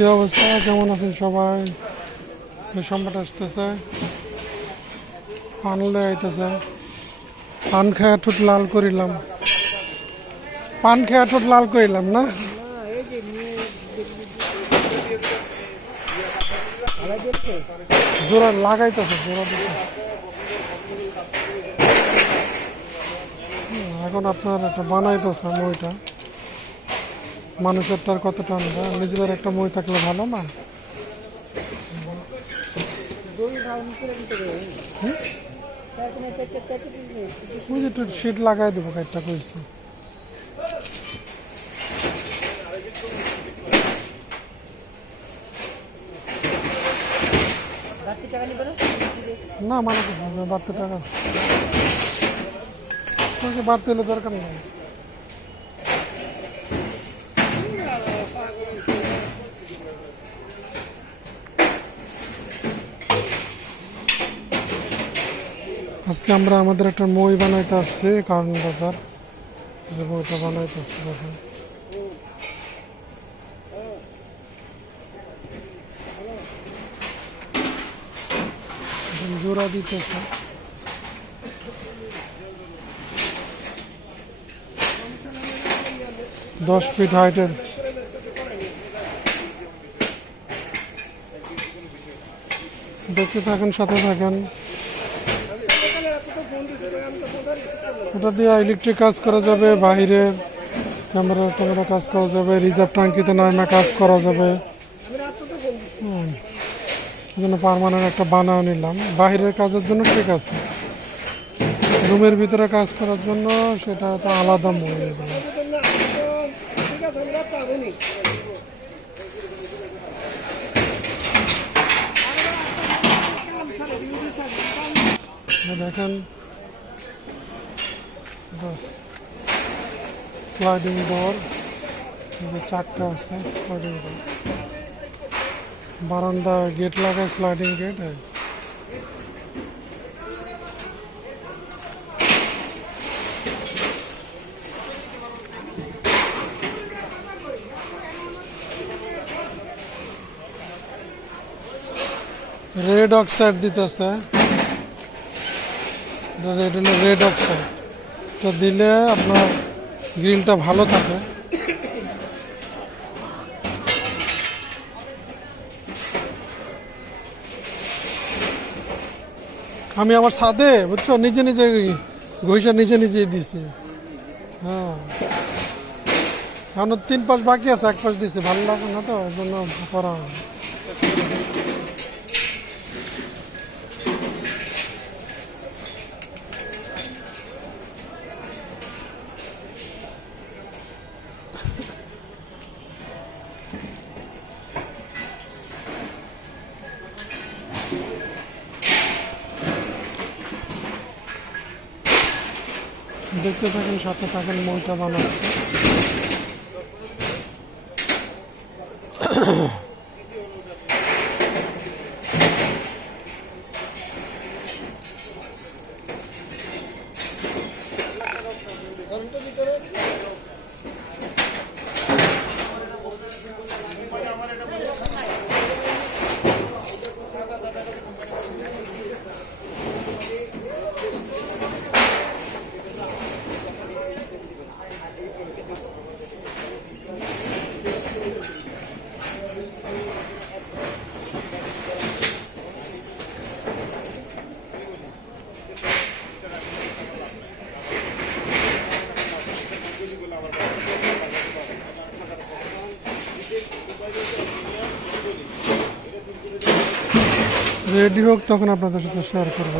কি অবস্থা, কেমন আছেন সবাই? এই সম্রাট আসতেছে, পান লয়ে আইতেছে। পান খায়া ঠোঁট লাল করিলাম, পান খায়া ঠোঁট লাল করিলাম না। জোড়া লাগাইতেছে, জোড়া দিতে। এখন আপনার একটা বানাইতেছে মইটা। মানুষেরটার কত টানবে, নিজেদের একটা মই থাকলে ভালো না? একটু শীট লাগাই দেবো, কাজটা কইছি। না মানে বাড়তি টাকা বাড়তি হলে দরকার নেই। আজকে আমরা আমাদের একটা মই বানাইতে আসছি, কারণ বাজার যে মইটা বানাইতে আসছি দেখেন। জোড়া দিতেছে, দশ ফিট হাইটের। দেখতে থাকেন, সাথে থাকেন। এটা দিয়ে ইলেকট্রিক কাজ করা যাবে, বাইরের ক্যামেরা কাজ করা যাবে, রিজার্ভ ট্যাঙ্কিতে নামে কাজ করা যাবে। এই জন্য পার্মানেন্ট একটা বানাও নিলাম। বাইরের কাজের জন্য ঠিক আছে, রুমের ভিতরে কাজ করার জন্য সেটা তো আলাদা মই। এগুলো দেখেন, স্লাইডিং ডোর, যে চাক্কা আছে, স্লাইডিং ডোর, বারান্দা গেট লাগায়, স্লাইডিং গেট। রেড অক্সাইড দিতেছে, রেড অক্সাইড। এটা দিলে আপনার গ্রিলটা ভালো থাকে। আমি আমার ছাদে, বুঝছো, নিজে নিজে ঘষা নিজেই দিছি। হ্যাঁ, এখন 3 পাশ বাকি আছে, 1 পাশ দিছি, ভালো লাগে না তো, এর জন্য করা হয়। দেখতে থাকেন, সাথে থাকেন, মইটা বানাচ্ছে। রেডি হোক, তখন আপনাদের সাথে শেয়ার করবো।